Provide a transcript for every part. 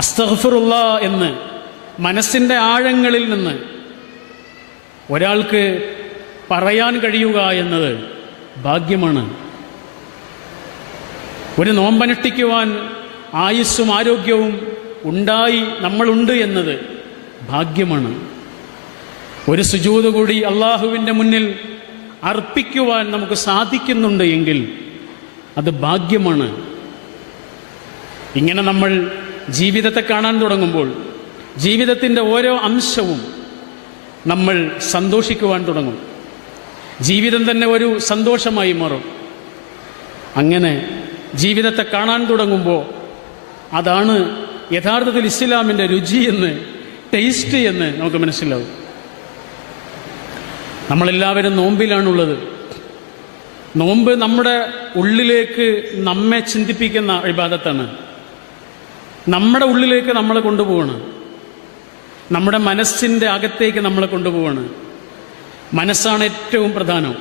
അസ്തഗ്ഫിറുല്ലാ എന്ന് മനസ്സിൻ്റെ ആഴങ്ങളിൽ നിന്ന് ഒരാൾക്ക് പറയാൻ കഴിയുക എന്നത് ഭാഗ്യമാണ്. ഒരു നോമ്പനുഷ്ഠിക്കുവാൻ ആയുസ്സും ആരോഗ്യവും ഉണ്ടായി നമ്മളുണ്ട് എന്നത് ഭാഗ്യമാണ്. ഒരു സുജൂദ് കൂടി അള്ളാഹുവിൻ്റെ മുന്നിൽ അർപ്പിക്കുവാൻ നമുക്ക് സാധിക്കുന്നുണ്ട് എങ്കിൽ അത് ഭാഗ്യമാണ്. ഇങ്ങനെ നമ്മൾ ജീവിതത്തെ കാണാൻ തുടങ്ങുമ്പോൾ ജീവിതത്തിൻ്റെ ഓരോ അംശവും നമ്മൾ സന്തോഷിക്കുവാൻ തുടങ്ങും. ജീവിതം തന്നെ ഒരു സന്തോഷമായി മാറും. അങ്ങനെ ജീവിതത്തെ കാണാൻ തുടങ്ങുമ്പോൾ അതാണ് യഥാർത്ഥത്തിൽ ഇസ്ലാമിൻ്റെ രുചി എന്ന്, ടേസ്റ്റ് എന്ന് നമുക്ക് മനസ്സിലാവും. നമ്മളെല്ലാവരും നോമ്പിലാണുള്ളത്. നോമ്പ് നമ്മുടെ ഉള്ളിലേക്ക് നമ്മെ ചിന്തിപ്പിക്കുന്ന ഇബാദത്താണ്. നമ്മുടെ ഉള്ളിലേക്ക് നമ്മളെ കൊണ്ടുപോവാണ്. നമ്മുടെ മനസ്സിൻ്റെ അകത്തേക്ക് നമ്മളെ കൊണ്ടുപോവാണ്. മനസ്സാണ് ഏറ്റവും പ്രധാനം.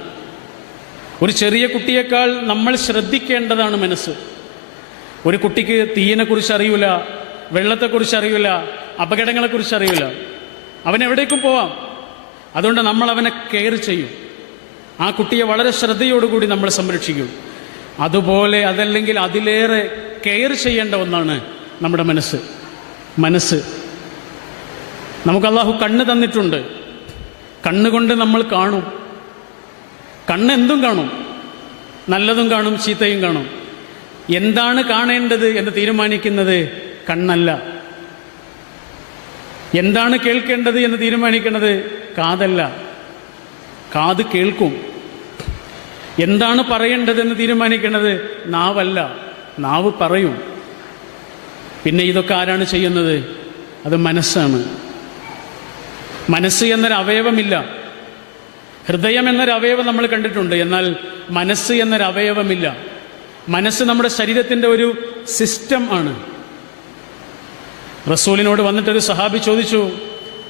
ഒരു ചെറിയ കുട്ടിയേക്കാൾ നമ്മൾ ശ്രദ്ധിക്കേണ്ടതാണ് മനസ്സ്. ഒരു കുട്ടിക്ക് തീയിനെക്കുറിച്ച് അറിയില്ല, വെള്ളത്തെക്കുറിച്ച് അറിയില്ല, അപകടങ്ങളെക്കുറിച്ച് അറിയില്ല. അവനെവിടേക്കും പോവാം. അതുകൊണ്ട് നമ്മൾ അവനെ കെയർ ചെയ്യും. ആ കുട്ടിയെ വളരെ ശ്രദ്ധയോടുകൂടി നമ്മൾ സംരക്ഷിക്കും. അതുപോലെ അതല്ലെങ്കിൽ അതിലേറെ കെയർ ചെയ്യേണ്ട ഒന്നാണ് നമ്മുടെ മനസ്സ്. നമുക്ക് അല്ലാഹു കണ്ണ് തന്നിട്ടുണ്ട്. കണ്ണുകൊണ്ട് നമ്മൾ കാണും. കണ്ണ് എന്തും കാണും, നല്ലതും കാണും, ചീത്തയും കാണും. എന്താണ് കാണേണ്ടത് എന്ന് തീരുമാനിക്കുന്നത് കണ്ണല്ല. എന്താണ് കേൾക്കേണ്ടത് എന്ന് തീരുമാനിക്കുന്നത് കാതല്ല. കാത് കേൾക്കും. എന്താണ് പറയേണ്ടതെന്ന് തീരുമാനിക്കുന്നത് നാവല്ല. നാവ് പറയും. പിന്നെ ഇതൊക്കെ ആരാണ് ചെയ്യുന്നത്? അത് മനസ്സാണ്. മനസ്സ് എന്നൊരു അവയവമില്ല. ഹൃദയം എന്നൊരു അവയവം നമ്മൾ കണ്ടിട്ടുണ്ട്. എന്നാൽ മനസ്സ് എന്നൊരു അവയവമില്ല. മനസ്സ് നമ്മുടെ ശരീരത്തിൻ്റെ ഒരു സിസ്റ്റം ആണ്. റസൂലിനോട് വന്നിട്ടൊരു സഹാബി ചോദിച്ചു,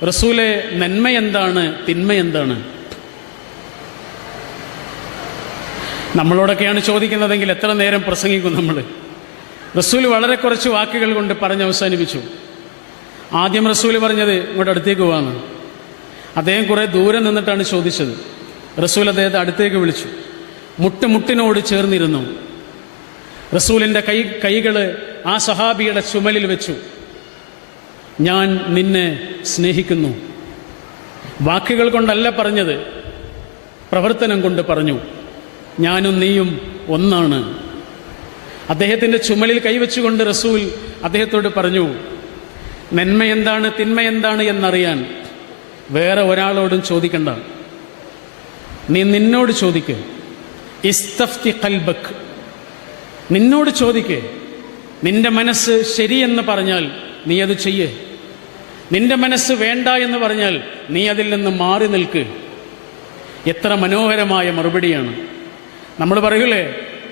റസൂലെ, നന്മ എന്താണ്, തിന്മ എന്താണ്? നമ്മളോടൊക്കെയാണ് ചോദിക്കുന്നതെങ്കിൽ എത്ര നേരം പ്രസംഗിക്കും നമ്മൾ. റസൂൽ വളരെ കുറച്ച് വാക്കുകൾ കൊണ്ട് പറഞ്ഞ് അവസാനിപ്പിച്ചു. ആദ്യം റസൂൽ പറഞ്ഞത് ഇങ്ങോട്ട് അടുത്തേക്ക് പോവാന്ന്. അദ്ദേഹം കുറെ ദൂരെ നിന്നിട്ടാണ് ചോദിച്ചത്. റസൂൽ അദ്ദേഹത്തെ അടുത്തേക്ക് വിളിച്ചു. മുട്ടിനോട് ചേർന്നിരുന്നു. റസൂലിൻ്റെ കൈകൾ ആ സഹാബിയുടെ ചുമലിൽ വെച്ചു. ഞാൻ നിന്നെ സ്നേഹിക്കുന്നു. വാക്കുകൾ കൊണ്ടല്ല പറഞ്ഞത്, പ്രവർത്തനം കൊണ്ട് പറഞ്ഞു. ഞാനും നീയും ഒന്നാണ്. അദ്ദേഹത്തിൻ്റെ ചുമലിൽ കൈവച്ചുകൊണ്ട് റസൂൽ അദ്ദേഹത്തോട് പറഞ്ഞു, നന്മ എന്താണ്, തിന്മ എന്താണ് എന്നറിയാൻ വേറെ ഒരാളോടും ചോദിക്കണ്ട. നീ നിന്നോട് ചോദിക്ക്. ഇസ്തഫ്തി ഖൽബക്. നിന്നോട് ചോദിക്ക്. നിന്റെ മനസ്സ് ശരിയെന്ന് പറഞ്ഞാൽ നീ അത് ചെയ്യ്. നിന്റെ മനസ്സ് വേണ്ട എന്ന് പറഞ്ഞാൽ നീ അതിൽ നിന്ന് മാറി നിൽക്ക്. എത്ര മനോഹരമായ മറുപടിയാണ്. നമ്മൾ പറയൂലേ,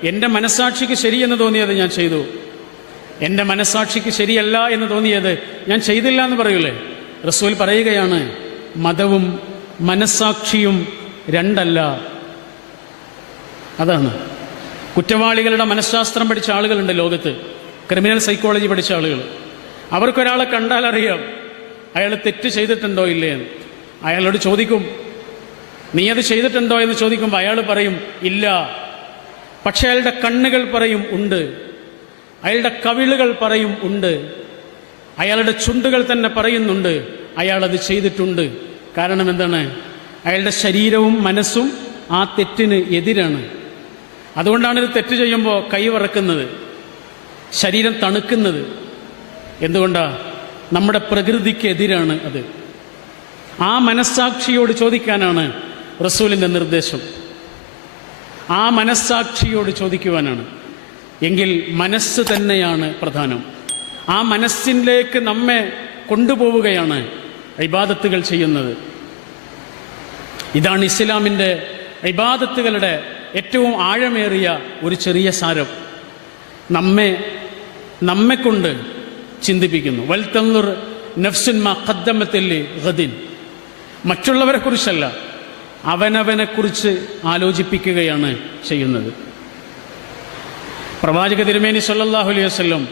എൻ്റെ മനസ്സാക്ഷിക്ക് ശരിയെന്ന് തോന്നിയത് ഞാൻ ചെയ്തു, എൻ്റെ മനസ്സാക്ഷിക്ക് ശരിയല്ല എന്ന് തോന്നിയത് ഞാൻ ചെയ്തില്ല എന്ന് പറയൂലേ. റസൂൽ പറയുകയാണ്, മതവും മനസ്സാക്ഷിയും രണ്ടല്ല. അതാണ്. കുറ്റവാളികളുടെ മനഃശാസ്ത്രം പഠിച്ച ആളുകളുണ്ട് ലോകത്ത്, ക്രിമിനൽ സൈക്കോളജി പഠിച്ച ആളുകൾ. അവർക്കൊരാളെ കണ്ടാൽ അറിയാം അയാൾ തെറ്റ് ചെയ്തിട്ടുണ്ടോ ഇല്ലേ എന്ന്. അയാളോട് ചോദിക്കും, നീ അത് ചെയ്തിട്ടുണ്ടോ എന്ന് ചോദിക്കുമ്പോൾ അയാൾ പറയും ഇല്ല. പക്ഷെ അയാളുടെ കണ്ണുകൾ പറയും ഉണ്ട്, അയാളുടെ കവിളുകൾ പറയും ഉണ്ട്, അയാളുടെ ചുണ്ടുകൾ തന്നെ പറയുന്നുണ്ട് അയാളത് ചെയ്തിട്ടുണ്ട്. കാരണം എന്താണ്? അയാളുടെ ശരീരവും മനസ്സും ആ തെറ്റിന് എതിരാണ്. അതുകൊണ്ടാണ് ഇത് തെറ്റ് ചെയ്യുമ്പോൾ കൈ വിറക്കുന്നത്, ശരീരം തണുക്കുന്നത്. എന്തുകൊണ്ടാ? നമ്മുടെ പ്രകൃതിക്ക് എതിരാണ് അത്. ആ മനസ്സാക്ഷിയോട് ചോദിക്കാനാണ് റസൂലിൻ്റെ നിർദ്ദേശം. ആ മനസ്സാക്ഷിയോട് ചോദിക്കുവാനാണ്. എങ്കിൽ മനസ്സ് തന്നെയാണ് പ്രധാനം. ആ മനസ്സിലേക്ക് നമ്മെ കൊണ്ടുപോവുകയാണ് ഇബാദത്തുകൾ ചെയ്യുന്നത്. ഇതാണ് ഇസ്ലാമിൻ്റെ ഇബാദത്തുകളുടെ ഏറ്റവും ആഴമേറിയ ഒരു ചെറിയ സാരം. നമ്മെക്കൊണ്ട് ചിന്തിപ്പിക്കുന്നു. വൽതൻദുർ നഫ്സുൻ മാ ഖദ്ദമത് ലിഗദിൻ. മറ്റുള്ളവരെ കുറിച്ചല്ല, അവനവനെക്കുറിച്ച് ആലോചിപ്പിക്കുകയാണ് ചെയ്യുന്നത്. പ്രവാചക തിരുമേനി സല്ലല്ലാഹു അലൈഹി വസല്ലം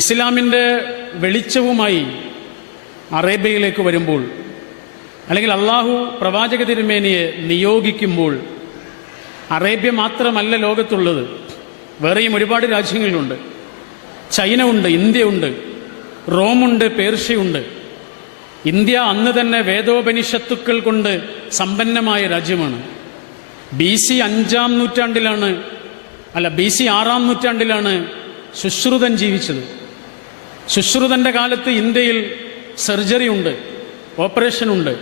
ഇസ്ലാമിൻ്റെ വെളിച്ചവുമായി അറേബ്യയിലേക്ക് വരുമ്പോൾ, അല്ലെങ്കിൽ അള്ളാഹു പ്രവാചക തിരുമേനിയെ നിയോഗിക്കുമ്പോൾ, അറേബ്യ മാത്രമല്ല ലോകത്തുള്ളത്, വേറെയും ഒരുപാട് രാജ്യങ്ങളുണ്ട്. ചൈന ഉണ്ട്, ഇന്ത്യ ഉണ്ട്, റോമുണ്ട്, പേർഷ്യയുണ്ട്. ഇന്ത്യ അന്ന് തന്നെ വേദോപനിഷത്തുക്കൾ കൊണ്ട് സമ്പന്നമായ രാജ്യമാണ്. BC 5-ാം നൂറ്റാണ്ടിലാണ്, BC 6-ാം നൂറ്റാണ്ടിലാണ് സുശ്രുതൻ ജീവിച്ചത്. സുശ്രുതൻ്റെ കാലത്ത് ഇന്ത്യയിൽ സർജറി ഉണ്ട്, ഓപ്പറേഷൻ ഉണ്ട്.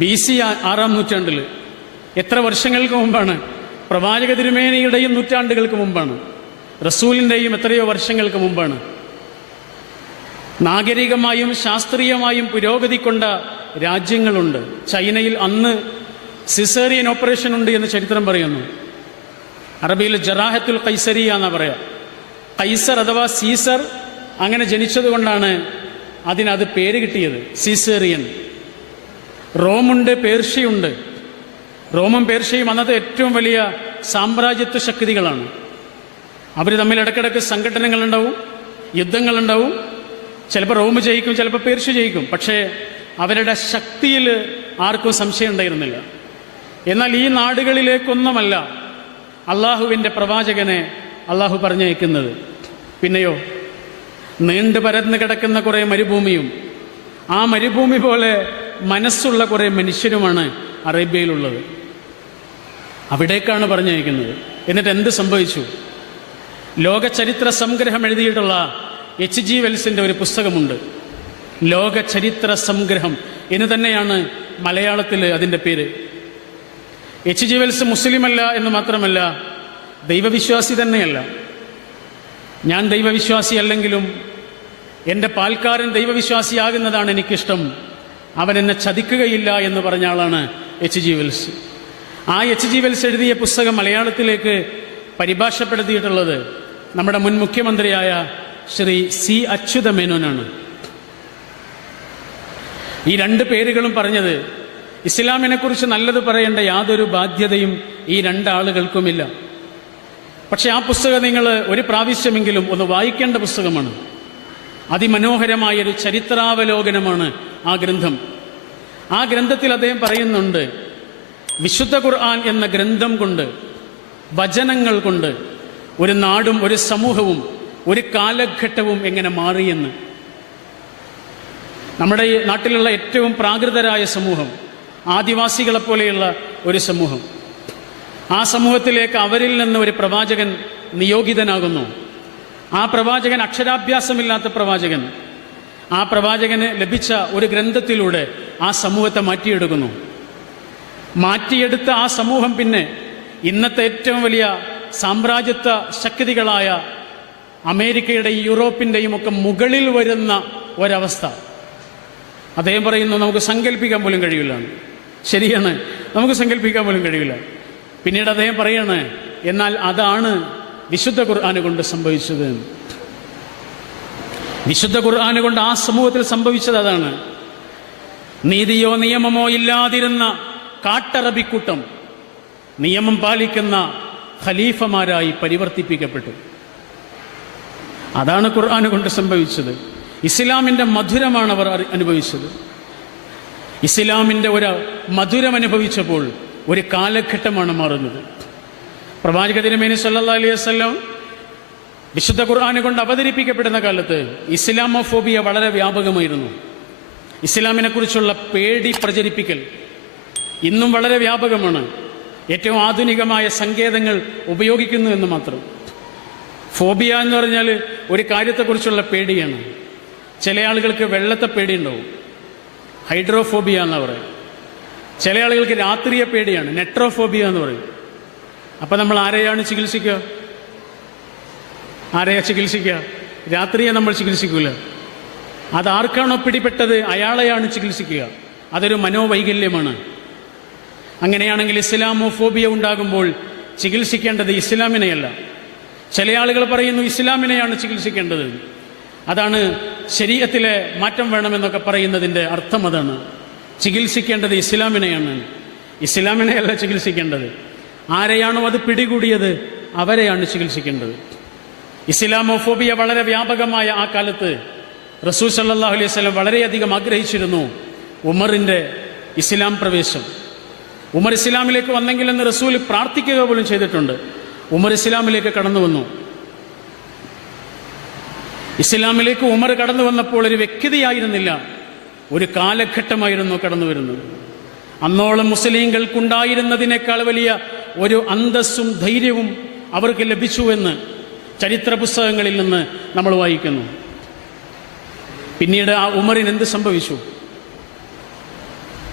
BC 6-ാം നൂറ്റാണ്ടിൽ. എത്ര വർഷങ്ങൾക്ക് മുമ്പാണ്? പ്രവാചക തിരുമേനിയുടെയും നൂറ്റാണ്ടുകൾക്ക് മുമ്പാണ്, റസൂലിൻ്റെയും എത്രയോ വർഷങ്ങൾക്ക് മുമ്പാണ്. നാഗരികമായും ശാസ്ത്രീയമായും പുരോഗതി കൊണ്ട രാജ്യങ്ങളുണ്ട്. ചൈനയിൽ അന്ന് സിസേറിയൻ ഓപ്പറേഷൻ ഉണ്ട് എന്ന് ചരിത്രം പറയുന്നു. അറബിയിൽ ജറാഹത്തുൽ ഖൈസരിയ എന്നാ പറയാ. കൈസർ അഥവാ സീസർ അങ്ങനെ ജനിച്ചതുകൊണ്ടാണ് അതിനത് പേര് കിട്ടിയത്, സീസേറിയൻ. റോമുണ്ട്, പേർഷ്യയുണ്ട്. റോമും പേർഷ്യയും അന്നത്തെ ഏറ്റവും വലിയ സാമ്രാജ്യത്വ ശക്തികളാണ്. അവർ തമ്മിൽ ഇടയ്ക്കിടയ്ക്ക് സംഘടനകളുണ്ടാവും, യുദ്ധങ്ങളുണ്ടാവും. ചിലപ്പോൾ റോം ജയിക്കും, ചിലപ്പോൾ പേർഷ്യ ജയിക്കും. പക്ഷേ അവരുടെ ശക്തിയിൽ ആർക്കും സംശയം ഉണ്ടായിരുന്നില്ല. എന്നാൽ ഈ നാടുകളിലേക്കൊന്നുമല്ല അള്ളാഹുവിൻ്റെ പ്രവാചകനെ അള്ളാഹു പറഞ്ഞയക്കുന്നത്. പിന്നെയോ നീണ്ടു പരന്ന് കിടക്കുന്ന കുറേ മരുഭൂമിയും ആ മരുഭൂമി പോലെ മനസ്സുള്ള കുറേ മനുഷ്യരുമാണ് അറേബ്യയിലുള്ളത്. അവിടേക്കാണ് പറഞ്ഞയക്കുന്നത്. എന്നിട്ട് എന്ത് സംഭവിച്ചു? ലോക ചരിത്ര സംഗ്രഹം എഴുതിയിട്ടുള്ള H.G. വെൽസിൻ്റെ ഒരു പുസ്തകമുണ്ട്, ലോക ചരിത്ര സംഗ്രഹം എന്ന് തന്നെയാണ് മലയാളത്തിൽ അതിൻ്റെ പേര്. H.G. വെൽസ് മുസ്ലിമല്ല എന്ന് മാത്രമല്ല, ദൈവവിശ്വാസി തന്നെയല്ല. ഞാൻ ദൈവവിശ്വാസി അല്ലെങ്കിലും എൻ്റെ പാൽക്കാരൻ ദൈവവിശ്വാസിയാകുന്നതാണ് എനിക്കിഷ്ടം, അവൻ എന്നെ ചതിക്കുകയില്ല എന്ന് പറഞ്ഞ ആളാണ് H.G. വെൽസ്. ആ H.G. വെൽസ് എഴുതിയ പുസ്തകം മലയാളത്തിലേക്ക് പരിഭാഷപ്പെടുത്തിയിട്ടുള്ളത് നമ്മുടെ മുൻ മുഖ്യമന്ത്രിയായ ശ്രീ C. അച്യുതമേനോനാണ്. ഈ രണ്ട് പേരുകളും പറഞ്ഞത് ഇസ്ലാമിനെ കുറിച്ച് നല്ലത് പറയേണ്ട യാതൊരു ബാധ്യതയും ഈ രണ്ടാളുകൾക്കുമില്ല. പക്ഷെ ആ പുസ്തകം നിങ്ങൾ ഒരു പ്രാവശ്യമെങ്കിലും ഒന്ന് വായിക്കേണ്ട പുസ്തകമാണ്. അതിമനോഹരമായൊരു ചരിത്രാവലോകനമാണ് ആ ഗ്രന്ഥം. ആ ഗ്രന്ഥത്തിൽ അദ്ദേഹം പറയുന്നുണ്ട്, വിശുദ്ധ ഖുർആൻ എന്ന ഗ്രന്ഥം കൊണ്ട്, വചനങ്ങൾ കൊണ്ട് ഒരു നാടും ഒരു സമൂഹവും ഒരു കാലഘട്ടവും എങ്ങനെ മാറിയെന്ന്. നമ്മുടെ ഈ നാട്ടിലുള്ള ഏറ്റവും പ്രാകൃതരായ സമൂഹം, ആദിവാസികളെപ്പോലെയുള്ള ഒരു സമൂഹം, ആ സമൂഹത്തിലേക്ക് അവരിൽ നിന്ന് ഒരു പ്രവാചകൻ നിയോഗിതനാകുന്നു. ആ പ്രവാചകൻ അക്ഷരാഭ്യാസമില്ലാത്ത പ്രവാചകൻ. ആ പ്രവാചകന് ലഭിച്ച ഒരു ഗ്രന്ഥത്തിലൂടെ ആ സമൂഹത്തെ മാറ്റിയെടുക്കുന്നു. മാറ്റിയെടുത്ത ആ സമൂഹം പിന്നെ ഇന്നത്തെ ഏറ്റവും വലിയ സാമ്രാജ്യത്വ ശക്തികളായ അമേരിക്കയുടെയും യൂറോപ്പിൻ്റെയും ഒക്കെ മുകളിൽ വരുന്ന ഒരവസ്ഥ. അദ്ദേഹം പറയുന്നു, നമുക്ക് സങ്കല്പിക്കാൻ പോലും കഴിയില്ല. ശരിയാണ്, നമുക്ക് സങ്കല്പിക്കാൻ പോലും കഴിയില്ല. പിന്നീട് അദ്ദേഹം പറയാണ്, എന്നാൽ അതാണ് വിശുദ്ധ ഖുർആന് കൊണ്ട് സംഭവിച്ചത്. വിശുദ്ധ ഖുർആന് കൊണ്ട് ആ സമൂഹത്തിൽ സംഭവിച്ചത് അതാണ്. നീതിയോ നിയമമോ ഇല്ലാതിരുന്ന കാട്ടറബിക്കൂട്ടം നിയമം പാലിക്കുന്ന ഖലീഫമാരായി പരിവർത്തിപ്പിക്കപ്പെട്ടു. അതാണ് ഖുർആന് കൊണ്ട് സംഭവിച്ചത്. ഇസ്ലാമിൻ്റെ മധുരമാണ് അവർ അനുഭവിച്ചത്. ഇസ്ലാമിൻ്റെ ഒരു മധുരം അനുഭവിച്ചപ്പോൾ ഒരു കാലഘട്ടമാണ് മാറുന്നത്. പ്രവാചക തിരുമേനി സല്ലല്ലാഹു അലൈഹി വസല്ലം വിശുദ്ധ ഖുർആന് കൊണ്ട് അവതരിപ്പിക്കപ്പെടുന്ന കാലത്ത് ഇസ്ലാമോഫോബിയ വളരെ വ്യാപകമായിരുന്നു. ഇസ്ലാമിനെ കുറിച്ചുള്ള പേടി പ്രചരിപ്പിക്കൽ ഇന്നും വളരെ വ്യാപകമാണ്. ഏറ്റവും ആധുനികമായ സങ്കേതങ്ങൾ ഉപയോഗിക്കുന്നു എന്ന് മാത്രം. ഫോബിയ എന്ന് പറഞ്ഞാൽ ഒരു കാര്യത്തെക്കുറിച്ചുള്ള പേടിയാണ്. ചില ആളുകൾക്ക് വെള്ളത്തെ പേടിയുണ്ടാവും, ഹൈഡ്രോഫോബിയ എന്ന് പറയും. ചില ആളുകൾക്ക് രാത്രിയെ പേടിയാണ്, നെട്രോഫോബിയ എന്ന് പറയും. അപ്പം നമ്മൾ ആരെയാണ് ചികിത്സിക്കുക? ആരെയാ ചികിത്സിക്കുക? രാത്രിയെ നമ്മൾ ചികിത്സിക്കൂല. അതാർക്കാണോ പിടിപെട്ടത് അയാളെയാണ് ചികിത്സിക്കുക. അതൊരു മനോവൈകല്യമാണ്. അങ്ങനെയാണെങ്കിൽ ഇസ്ലാമോഫോബിയ ഉണ്ടാകുമ്പോൾ ചികിത്സിക്കേണ്ടത് ഇസ്ലാമിനെയല്ല. ചില ആളുകൾ പറയുന്നു ഇസ്ലാമിനെയാണ് ചികിത്സിക്കേണ്ടത്. അതാണ് ശരീഅത്തിലെ മാറ്റം വേണമെന്നൊക്കെ പറയുന്നതിൻ്റെ അർത്ഥം അതാണ്. ചികിത്സിക്കേണ്ടത് ഇസ്ലാമിനെയാണ്, ഇസ്ലാമിനെയല്ല ചികിത്സിക്കേണ്ടത്. ആരെയാണോ അത് പിടികൂടിയത് അവരെയാണ് ചികിത്സിക്കേണ്ടത്. ഇസ്ലാമോഫോബിയ വളരെ വ്യാപകമായ ആ കാലത്ത് റസൂൽ സല്ലല്ലാഹു അലൈഹി വസല്ലം വളരെയധികം ആഗ്രഹിച്ചിരുന്നു ഉമറിന്റെ ഇസ്ലാം പ്രവേശം. ഉമർ ഇസ്ലാമിലേക്ക് വന്നെങ്കിലെന്ന് റസൂൽ പ്രാർത്ഥിക്കുക പോലും ചെയ്തിട്ടുണ്ട്. ഉമർ ഇസ്ലാമിലേക്ക് കടന്നു വന്നു. ഇസ്ലാമിലേക്ക് ഉമർ കടന്നു വന്നപ്പോൾ ഒരു വ്യക്തിയായിരുന്നില്ല, ഒരു കാലഘട്ടമായിരുന്നു കടന്നു വരുന്നത്. അന്നോളം മുസ്ലിങ്ങൾക്കുണ്ടായിരുന്നതിനേക്കാൾ വലിയ ഒരു അന്തസ്സും ധൈര്യവും അവർക്ക് ലഭിച്ചുവെന്ന് ചരിത്ര പുസ്തകങ്ങളിൽ നിന്ന് നമ്മൾ വായിക്കുന്നു. പിന്നീട് ആ ഉമറിന് എന്ത് സംഭവിച്ചു?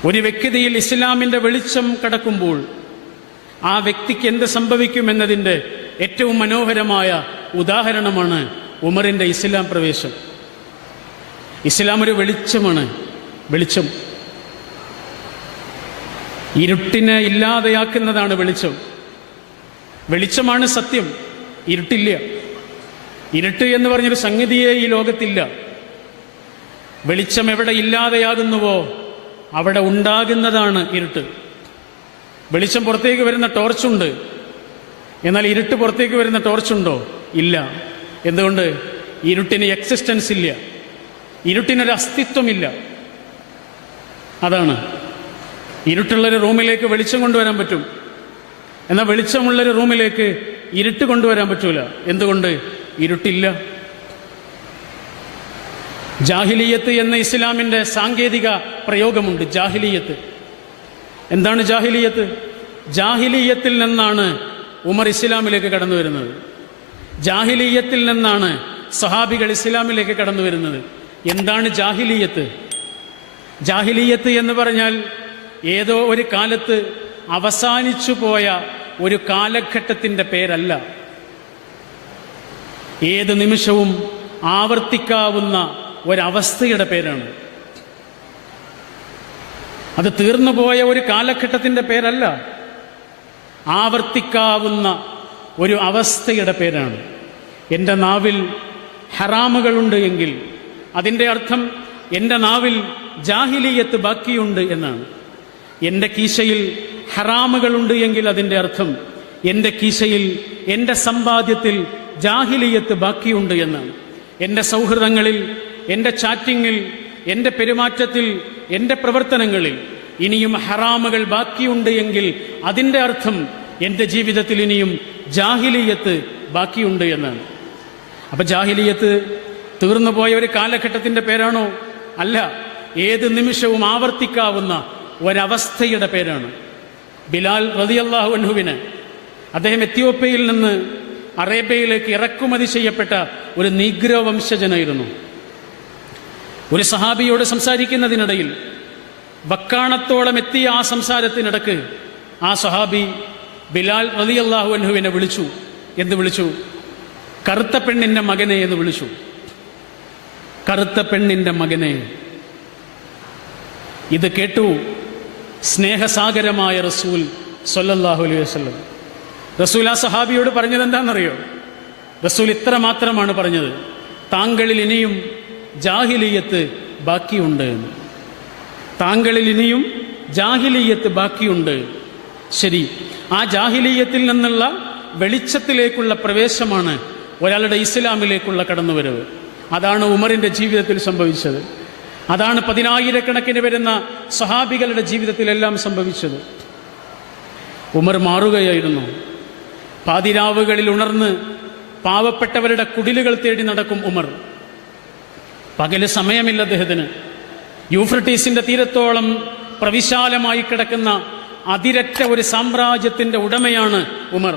ഒരു വ്യക്തിയിൽ ഇസ്ലാമിന്റെ വെളിച്ചം കടക്കുമ്പോൾ ആ വ്യക്തിക്ക് എന്ത് സംഭവിക്കുമെന്നതിൻ്റെ ഏറ്റവും മനോഹരമായ ഉദാഹരണമാണ് ഉമറിന്റെ ഇസ്ലാം പ്രവേശം. ഇസ്ലാം ഒരു വെളിച്ചമാണ്. വെളിച്ചം ഇരുട്ടിനെ ഇല്ലാതെയാക്കുന്നതാണ് വെളിച്ചം. വെളിച്ചമാണ് സത്യം, ഇരുട്ടില്ല. ഇരുട്ട് എന്ന് പറഞ്ഞൊരു സംഗതിയേ ഈ ലോകത്തില്ല. വെളിച്ചം എവിടെ ഇല്ലാതെയാകുന്നുവോ അവിടെ ഉണ്ടാകുന്നതാണ് ഇരുട്ട്. വെളിച്ചം പുറത്തേക്ക് വരുന്ന ടോർച്ചുണ്ട്, എന്നാൽ ഇരുട്ട് പുറത്തേക്ക് വരുന്ന ടോർച്ചുണ്ടോ? ഇല്ല. എന്തുകൊണ്ട്? ഇരുട്ടിന് എക്സിസ്റ്റൻസ് ഇല്ല, ഇരുട്ടിനൊരു അസ്തിത്വമില്ല. അതാണ്. ഇരുട്ടുള്ളൊരു റൂമിലേക്ക് വെളിച്ചം കൊണ്ടുവരാൻ പറ്റും, എന്നാൽ വെളിച്ചമുള്ളൊരു റൂമിലേക്ക് ഇരുട്ട് കൊണ്ടുവരാൻ പറ്റൂല. എന്തുകൊണ്ട്? ഇരുട്ടില്ല. ജാഹിലിയത്ത് എന്ന ഇസ്ലാമിന്റെ സാങ്കേതിക പ്രയോഗമുണ്ട്. ജാഹിലിയത്ത് എന്താണ്? ജാഹിലിയത്ത്, ജാഹിലിയത്തിൽ നിന്നാണ് ഉമർ ഇസ്ലാമിലേക്ക് കടന്നു വരുന്നത്. ജാഹിലിയത്തിൽ നിന്നാണ് സഹാബികൾ ഇസ്ലാമിലേക്ക് കടന്നു വരുന്നത്. എന്താണ് ജാഹിലിയത്ത്? ജാഹിലിയത്ത് എന്ന് പറഞ്ഞാൽ ഏതോ ഒരു കാലത്ത് അവസാനിച്ചു പോയ ഒരു കാലഘട്ടത്തിന്റെ പേരല്ല. ഏത് നിമിഷവും ആവർത്തിക്കാവുന്ന ഒരവസ്ഥയുടെ പേരാണ്. അത് തീർന്നുപോയ ഒരു കാലഘട്ടത്തിന്റെ പേരല്ല, ആവർത്തിക്കാവുന്ന ഒരു അവസ്ഥയുടെ പേരാണ്. എൻ്റെ നാവിൽ ഹറാമുകളുണ്ട് എങ്കിൽ അതിൻ്റെ അർത്ഥം എൻ്റെ നാവിൽ ജാഹിലിയത്ത് ബാക്കിയുണ്ട് എന്നാണ്. എൻ്റെ കീശയിൽ ഹറാമുകളുണ്ട് എങ്കിൽ അതിൻ്റെ അർത്ഥം എൻ്റെ കീശയിൽ, എൻ്റെ സമ്പാദ്യത്തിൽ ജാഹിലിയത്ത് ബാക്കിയുണ്ട് എന്നാണ്. എൻ്റെ സൗഹൃദങ്ങളിൽ, എൻ്റെ ചാറ്റിങ്ങിൽ, എൻ്റെ പെരുമാറ്റത്തിൽ, എൻ്റെ പ്രവർത്തനങ്ങളിൽ ഇനിയും ഹറാമുകൾ ബാക്കിയുണ്ട് എങ്കിൽ അതിൻ്റെ അർത്ഥം എൻ്റെ ജീവിതത്തിൽ ഇനിയും ജാഹിലിയത്ത് ബാക്കിയുണ്ട് എന്നാണ്. അപ്പൊ ജാഹിലിയത്ത് തീർന്നുപോയ ഒരു കാലഘട്ടത്തിന്റെ പേരാണോ? അല്ല, ഏത് നിമിഷവും ആവർത്തിക്കാവുന്ന ഒരവസ്ഥയുടെ പേരാണ്. ബിലാൽ റളിയല്ലാഹു അൻഹുവിന്, അദ്ദേഹം എത്യോപ്യയിൽ നിന്ന് അറേബ്യയിലേക്ക് ഇറക്കുമതി ചെയ്യപ്പെട്ട ഒരു നീഗ്രോ വംശജനായിരുന്നു. ഒരു സഹാബിയോട് സംസാരിക്കുന്നതിനിടയിൽ വക്കാണത്തോളം എത്തിയ ആ സംസാരത്തിനിടക്ക് ആ സഹാബി ബിലാൽ റളിയല്ലാഹു അൻഹുവിനെ വിളിച്ചു. എന്ത് വിളിച്ചു? കറുത്ത പെണ്ണിന്റെ മകനെ എന്ന് വിളിച്ചു. കറുത്ത പെണ്ണിന്റെ മകനെ. ഇത് കേട്ടു സ്നേഹസാഗരമായ റസൂൽ സ്വല്ലല്ലാഹു അലൈഹി വസല്ലം. റസൂൽ ആ സഹാബിയോട് പറഞ്ഞത് എന്താണെന്നറിയോ? റസൂൽ ഇത്ര മാത്രമാണ് പറഞ്ഞത്: താങ്കളിൽ ഇനിയും ജാഹിലിയത്ത് ബാക്കിയുണ്ട്. താങ്കളിൽ ഇനിയും ജാഹിലിയത്ത് ബാക്കിയുണ്ട്. ശരി, ആ ജാഹിലിയത്തിൽ നിന്നുള്ള വെളിച്ചത്തിലേക്കുള്ള പ്രവേശമാണ് ഒരാളുടെ ഇസ്ലാമിലേക്കുള്ള കടന്നുവരവ്. അതാണ് ഉമറിന്റെ ജീവിതത്തിൽ സംഭവിച്ചത്. അതാണ് പതിനായിരക്കണക്കിന് വരുന്ന സഹാബികളുടെ ജീവിതത്തിലെല്ലാം സംഭവിച്ചത്. ഉമർ മാറുകയായിരുന്നു. പാതിരാവുകളിൽ ഉണർന്ന് പാവപ്പെട്ടവരുടെ കുടിലുകൾ തേടി നടക്കും ഉമർ. പകല് സമയമില്ല അദ്ദേഹത്തിന്. യൂഫ്രട്ടീസിന്റെ തീരത്തോളം പ്രവിശാലമായി കിടക്കുന്ന അതിരറ്റ ഒരു സാമ്രാജ്യത്തിന്റെ ഉടമയാണ് ഉമർ.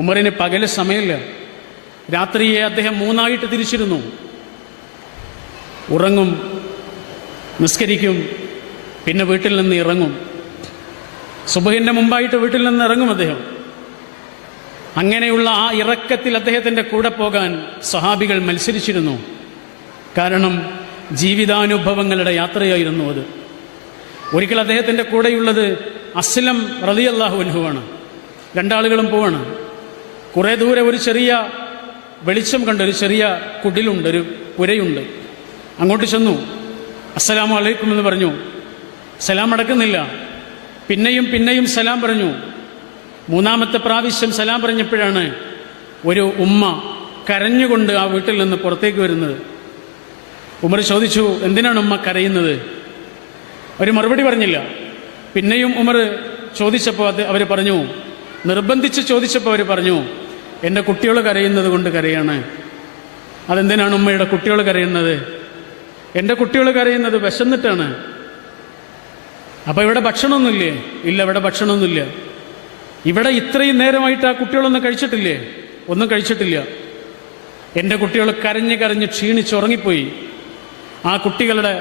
ഉമറിന് പകല് സമയമില്ല. രാത്രിയെ അദ്ദേഹം മൂന്നായിട്ട് തിരിച്ചിരുന്നു. ഉറങ്ങും, നിസ്കരിക്കും, പിന്നെ വീട്ടിൽ നിന്ന് ഇറങ്ങും. സുബഹിന്റെ മുമ്പായിട്ട് വീട്ടിൽ നിന്ന് ഇറങ്ങും അദ്ദേഹം. അങ്ങനെയുള്ള ആ ഇറക്കത്തിൽ അദ്ദേഹത്തിന്റെ കൂടെ പോകാൻ സഹാബികൾ മത്സരിച്ചിരുന്നു. കാരണം ജീവിതാനുഭവങ്ങളുടെ യാത്രയായിരുന്നു അത്. ഒരിക്കൽ അദ്ദേഹത്തിന്റെ കൂടെയുള്ളത് അസ്ലം റളിയല്ലാഹു അൻഹുവാണ്. രണ്ടാളുകളും പോവാണ്. കുറെ ദൂരെ ഒരു ചെറിയ വെളിച്ചം കണ്ട്, ഒരു ചെറിയ കുടിലുണ്ട്, ഒരു പുരയുണ്ട്. അങ്ങോട്ട് ചെന്നു. അസ്സലാമു അലൈക്കും എന്ന് പറഞ്ഞു. സലാം അടക്കുന്നില്ല. പിന്നെയും പിന്നെയും സലാം പറഞ്ഞു. മൂന്നാമത്തെ പ്രാവശ്യം സലാം പറഞ്ഞപ്പോഴാണ് ഒരു ഉമ്മ കരഞ്ഞുകൊണ്ട് ആ വീട്ടിൽ നിന്ന് പുറത്തേക്ക് വരുന്നത്. ഉമർ ചോദിച്ചു, എന്തിനാണ് ഉമ്മ കരയുന്നത്? അവർ മറുപടി പറഞ്ഞില്ല. പിന്നെയും ഉമർ ചോദിച്ചപ്പോൾ അവർ പറഞ്ഞു, നിർബന്ധിച്ച് ചോദിച്ചപ്പോൾ അവർ പറഞ്ഞു, എൻ്റെ കുട്ടികൾ കരയുന്നത് കൊണ്ട് കരയാണ്. അതെന്തിനാണ് ഉമ്മയുടെ കുട്ടികൾ കരയുന്നത്? എൻ്റെ കുട്ടികൾ കരയുന്നത് വിശന്നിട്ടാണ്. അപ്പോൾ ഇവിടെ ഭക്ഷണമൊന്നുമില്ലേ? ഇല്ല, ഇവിടെ ഭക്ഷണമൊന്നുമില്ല. ഇവിടെ ഇത്രയും നേരമായിട്ട് ആ കുട്ടികളൊന്നും കഴിച്ചിട്ടില്ലേ? ഒന്നും കഴിച്ചിട്ടില്ല. എൻ്റെ കുട്ടികൾ കരഞ്ഞ് കരഞ്ഞ് ക്ഷീണിച്ചുറങ്ങിപ്പോയി. ആ കുട്ടികളുടെ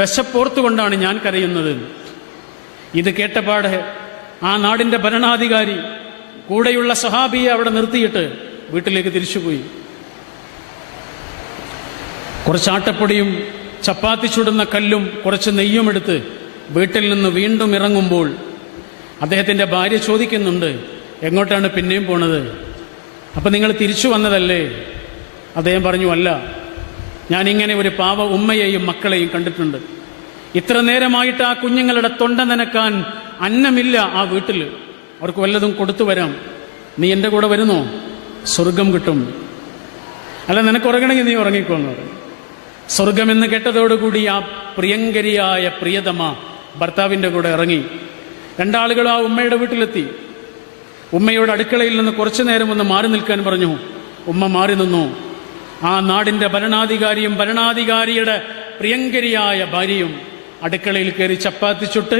വിശപ്പോർത്തുകൊണ്ടാണ് ഞാൻ കരയുന്നത്. ഇത് കേട്ടപാട് ആ നാടിൻ്റെ ഭരണാധികാരി കൂടെയുള്ള സഹാബിയെ അവിടെ നിർത്തിയിട്ട് വീട്ടിലേക്ക് തിരിച്ചുപോയി. കുറച്ച് ആട്ടപ്പൊടിയും ചപ്പാത്തി ചുടുന്ന കല്ലും കുറച്ച് നെയ്യും എടുത്ത് വീട്ടിൽ നിന്ന് വീണ്ടും ഇറങ്ങുമ്പോൾ അദ്ദേഹത്തിൻ്റെ ഭാര്യ ചോദിക്കുന്നുണ്ട്, എങ്ങോട്ടാണ് പിന്നെയും പോണത്? അപ്പം നിങ്ങൾ തിരിച്ചു വന്നതല്ലേ? അദ്ദേഹം പറഞ്ഞു, അല്ല, ഞാനിങ്ങനെ ഒരു പാവ ഉമ്മയെയും മക്കളെയും കണ്ടിട്ടുണ്ട്. ഇത്ര നേരമായിട്ട് ആ കുഞ്ഞുങ്ങളുടെ തൊണ്ട നനക്കാൻ അന്നമില്ല ആ വീട്ടിൽ. അവർക്ക് വല്ലതും കൊടുത്തു വരാം. നീ എൻ്റെ കൂടെ വരുന്നോ? സ്വർഗം കിട്ടും. അല്ല, നിനക്ക് ഉറങ്ങണമെങ്കിൽ നീ ഉറങ്ങിക്കോന്ന് പറഞ്ഞു. സ്വർഗമെന്ന് കേട്ടതോടുകൂടി ആ പ്രിയങ്കരിയായ പ്രിയതമ ഭർത്താവിൻ്റെ കൂടെ ഇറങ്ങി. രണ്ടാളുകൾ ആ ഉമ്മയുടെ വീട്ടിലെത്തി. ഉമ്മയോട് അടുക്കളയിൽ നിന്ന് കുറച്ചു നേരം ഒന്ന് മാറി നിൽക്കാൻ പറഞ്ഞു. ഉമ്മ മാറി നിന്നു. ആ നാടിൻ്റെ ഭരണാധികാരിയും ഭരണാധികാരിയുടെ പ്രിയങ്കരിയായ ഭാര്യയും അടുക്കളയിൽ കയറി ചപ്പാത്തി ചുട്ട്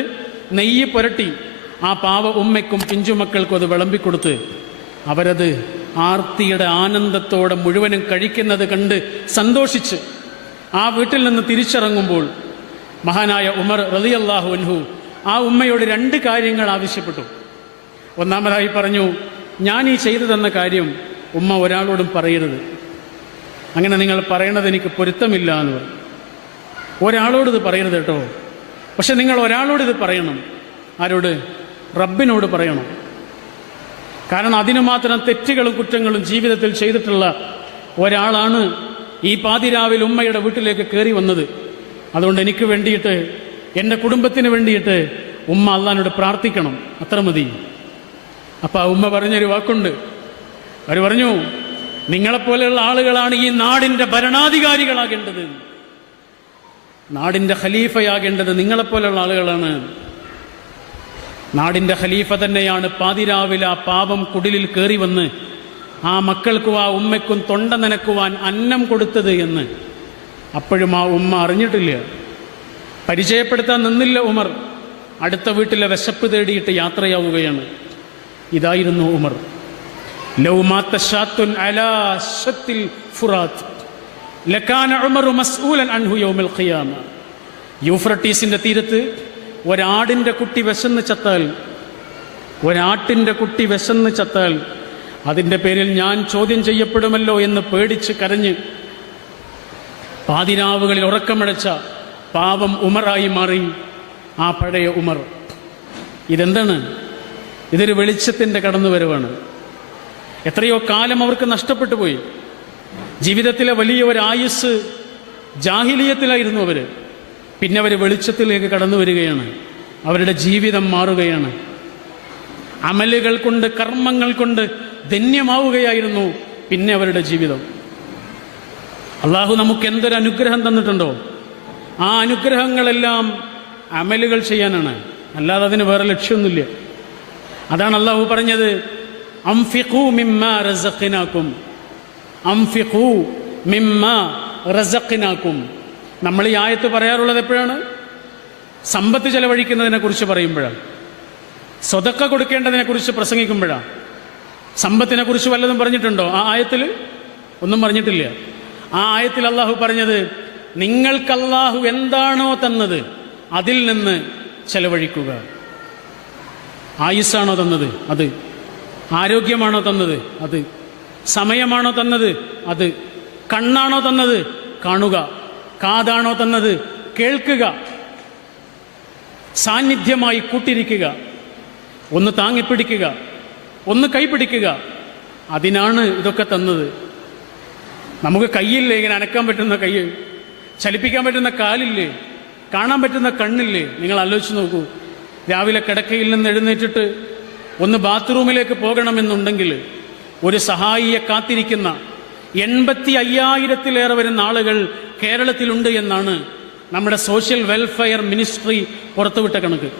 നെയ്യ് പുരട്ടി ആ പാവ ഉമ്മയ്ക്കും പിഞ്ചുമക്കൾക്കും അത് വിളമ്പിക്കൊടുത്ത് അവരത് ആർത്തിയുടെ ആനന്ദത്തോടെ മുഴുവനും കഴിക്കുന്നത് കണ്ട് സന്തോഷിച്ച് ആ വീട്ടിൽ നിന്ന് തിരിച്ചിറങ്ങുമ്പോൾ മഹാനായ ഉമർ റളിയല്ലാഹു അൻഹു ആ ഉമ്മയോട് 2 കാര്യങ്ങൾ ആവശ്യപ്പെട്ടു. ഒന്നാമതായി പറഞ്ഞു, ഞാൻ ഈ ചെയ്തു തന്ന കാര്യം ഉമ്മ ഒരാളോടും പറയരുത്. അങ്ങനെ നിങ്ങൾ പറയണത് എനിക്ക് പൊരുത്തമില്ല എന്ന് പറഞ്ഞു. ഒരാളോടിത് പറയരുത് കേട്ടോ. പക്ഷെ നിങ്ങൾ ഒരാളോടിത് പറയണം. ആരോട്? റബ്ബിനോട് പറയണം. കാരണം അതിനു മാത്രം തെറ്റുകളും കുറ്റങ്ങളും ജീവിതത്തിൽ ചെയ്തിട്ടുള്ള ഒരാളാണ് ഈ പാതിരാവിൽ ഉമ്മയുടെ വീട്ടിലേക്ക് കയറി വന്നത്. അതുകൊണ്ട് എനിക്ക് വേണ്ടിയിട്ട്, എൻ്റെ കുടുംബത്തിന് വേണ്ടിയിട്ട് ഉമ്മ അള്ളാഹിനോട് പ്രാർത്ഥിക്കണം. അത്ര മതി. അപ്പം ആ ഉമ്മ പറഞ്ഞൊരു വാക്കുണ്ട്. അവർ പറഞ്ഞു, നിങ്ങളെപ്പോലെയുള്ള ആളുകളാണ് ഈ നാടിൻ്റെ ഭരണാധികാരികളാകേണ്ടത്. നാടിൻ്റെ ഖലീഫയാകേണ്ടത് നിങ്ങളെപ്പോലെയുള്ള ആളുകളാണ്. നാടിൻ്റെ ഖലീഫ തന്നെയാണ് പാതിരാവിലെ ആ പാപം കുടിലിൽ കയറി വന്ന് ആ മക്കൾക്കും ആ ഉമ്മയ്ക്കും തൊണ്ട നനക്കുവാൻ അന്നം കൊടുത്തത് എന്ന് അപ്പോഴും ആ ഉമ്മ അറിഞ്ഞിട്ടില്ല. പരിചയപ്പെടുത്താൻ നിന്നില്ല ഉമർ. അടുത്ത വീട്ടിലെ വിശപ്പ് തേടിയിട്ട് യാത്രയാവുകയാണ്. ഇതായിരുന്നു ഉമർ. ലൗ മാത ഷാത്തുൻ അലാ ശത്തിൽ ഫുറാത്ത് ലകാന ഉമറു മസ്ഊലൻ അൻഹു യൗമൽ ഖിയാമ. യൂഫ്രട്ടീസിന്റെ തീരത്ത് ഒരാടിൻ്റെ കുട്ടി വിശന്ന് ചത്താൽ, ഒരാട്ടിൻ്റെ കുട്ടി വിശന്ന് ചത്താൽ അതിൻ്റെ പേരിൽ ഞാൻ ചോദ്യം ചെയ്യപ്പെടുമല്ലോ എന്ന് പേടിച്ച് കരഞ്ഞ് പാതിരാവുകളിൽ ഉറക്കമടച്ച പാവം ഉമറായി മാറി ആ പഴയ ഉമർ. ഇതെന്താണ്? ഇതൊരു വെളിച്ചത്തിൻ്റെ കടന്നുവരവാണ്. എത്രയോ കാലം അവർക്ക് നഷ്ടപ്പെട്ടു പോയി. ജീവിതത്തിലെ വലിയ ഒരു ആയുസ് ജാഹിലിയത്തിലായിരുന്നു അവർ. പിന്നെ അവർ വെളിച്ചത്തിലേക്ക് കടന്നു വരികയാണ്. അവരുടെ ജീവിതം മാറുകയാണ്. അമലുകൾ കൊണ്ട്, കർമ്മങ്ങൾ കൊണ്ട് ധന്യമാവുകയായിരുന്നു പിന്നെ അവരുടെ ജീവിതം. അള്ളാഹു നമുക്ക് എന്തൊരു അനുഗ്രഹം തന്നിട്ടുണ്ടോ ആ അനുഗ്രഹങ്ങളെല്ലാം അമലുകൾ ചെയ്യാനാണ്, അല്ലാതെ അതിന് വേറെ ലക്ഷ്യമൊന്നുമില്ല. അതാണ് അള്ളാഹു പറഞ്ഞത്, അംഫിഖൂ മിമ്മാ റസഖ്നാകും, അംഫിഖൂ മിമ്മാ റസഖ്നാകും. നമ്മൾ ഈ ആയത്ത് പറയാറുള്ളത് എപ്പോഴാണ്? സമ്പത്ത് ചെലവഴിക്കുന്നതിനെ കുറിച്ച് പറയുമ്പോഴാണ്, സ്വതക്ക കൊടുക്കേണ്ടതിനെ കുറിച്ച് പ്രസംഗിക്കുമ്പോഴാണ്. സമ്പത്തിനെ കുറിച്ച് വല്ലതും പറഞ്ഞിട്ടുണ്ടോ ആ ആയത്തിൽ? ഒന്നും പറഞ്ഞിട്ടില്ല. ആ ആയത്തിൽ അള്ളാഹു പറഞ്ഞത്, നിങ്ങൾക്ക് അള്ളാഹു എന്താണോ തന്നത് അതിൽ നിന്ന് ചെലവഴിക്കുക. ആയുസ്സാണോ തന്നത്? അത്. ആരോഗ്യമാണോ തന്നത്? അത്. സമയമാണോ തന്നത്? അത്. കണ്ണാണോ തന്നത്? കാണുക. കാതാണോ തന്നത്? കേൾക്കുക. സാന്നിധ്യമായി കൂട്ടിരിക്കുക. ഒന്ന് താങ്ങിപ്പിടിക്കുക, ഒന്ന് കൈപിടിക്കുക. അതിനാണ് ഇതൊക്കെ തന്നത്. നമുക്ക് കൈയില്ലേ ഇങ്ങനെ അനക്കാൻ പറ്റുന്ന കൈ, ചലിപ്പിക്കാൻ പറ്റുന്ന കാലില്ലേ, കാണാൻ പറ്റുന്ന കണ്ണില്ലേ? നിങ്ങൾ ആലോചിച്ച് നോക്കൂ. രാവിലെ കിടക്കയിൽ നിന്ന് എഴുന്നേറ്റിട്ട് ഒന്ന് ബാത്റൂമിലേക്ക് പോകണമെന്നുണ്ടെങ്കിൽ ഒരു സഹായിയെ കാത്തിരിക്കുന്ന 85,000-ലേറെ വരുന്ന ആളുകൾ കേരളത്തിലുണ്ട് എന്നാണ് നമ്മുടെ സോഷ്യൽ വെൽഫെയർ മിനിസ്ട്രി പുറത്തുവിട്ട കണക്ക്.